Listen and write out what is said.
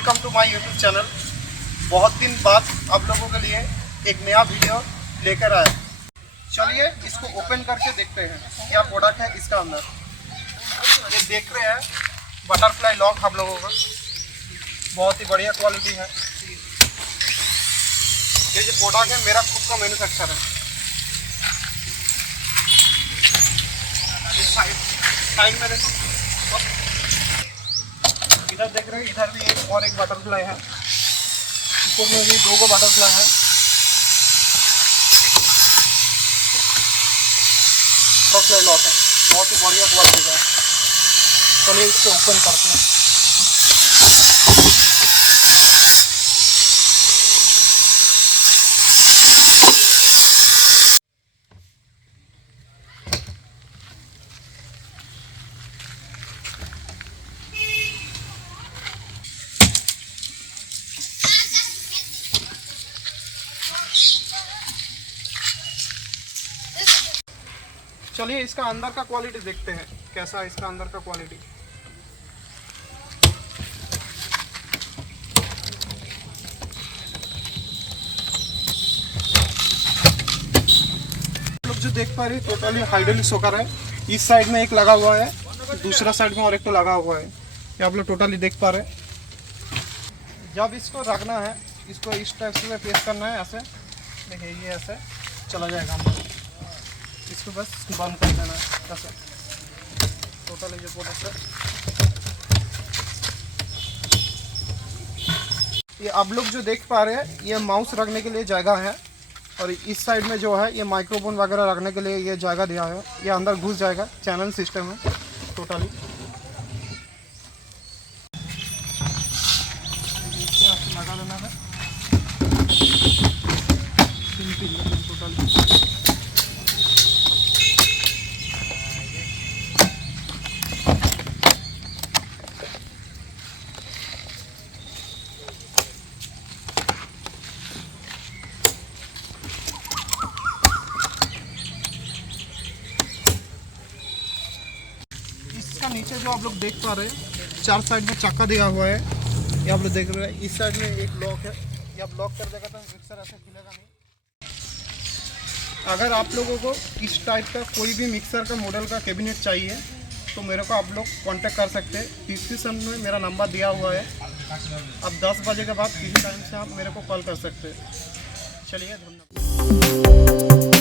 Welcome to my YouTube channel. बहुत दिन बाद आप लोगों के लिए एक नया वीडियो लेकर आया। चलिए इसको ओपन करके देखते हैं क्या प्रोडक्ट है इसका अंदर। ये देख रहे हैं बटरफ्लाई लॉक आप लोगों का, बहुत ही बढ़िया क्वालिटी है। ये जो प्रोडक्ट है मेरा खुद का मैन्युफैक्चर है। साइड में देखो, इधर देख रहे हैं, इधर भी एक बटरफ्लाई है, ऊपर में भी 2 बटरफ्लाई है। बटरफ्लाई लॉक है, बहुत ही बढ़िया क्वालिटी का है। चलिए इसको ओपन करते हैं। चलिए इसका अंदर का क्वालिटी देखते हैं कैसा है इसका अंदर का क्वालिटी। लोग जो देख पा रहे हैं टोटली हाइड्रोलिक शॉकर है। इस साइड में एक लगा हुआ है, दूसरा साइड में और एक तो लगा हुआ है। ये आप लोग टोटली देख पा रहे हैं। जब इसको रखना है, इसको इस टाइप से प्रेस करना है, ऐसे देखिए ये ऐसे चला जाएगा अंदर। इसको बस बंद कर देना है ऐसे। टोटल ये प्रोडक्ट है। ये आप लोग जो देख पा रहे हैं ये माउस रखने के लिए जगह है, और इस साइड में जो है ये माइक्रोफोन वगैरह रखने के लिए ये जगह दिया है। ये अंदर घुस जाएगा, चैनल सिस्टम है टोटली। लगा देना है टोटली। इसका नीचे जो आप लोग देख पा रहे हैं 4 साइड में चक्का दिया हुआ है। ये आप लोग देख रहे हैं। इस साइड में एक लॉक है, ये आप लॉक कर देगा तो मिक्सर ऐसे खुलेगा नहीं। अगर आप लोगों को इस टाइप का कोई भी मिक्सर का मॉडल का कैबिनेट चाहिए तो मेरे को आप लोग कांटेक्ट कर सकते हैं। डिस्क्रिप्शन में मेरा नंबर दिया हुआ है। अब 10 बजे के बाद किसी टाइम से आप मेरे को कॉल कर सकते हैं। चलिए धन्यवाद।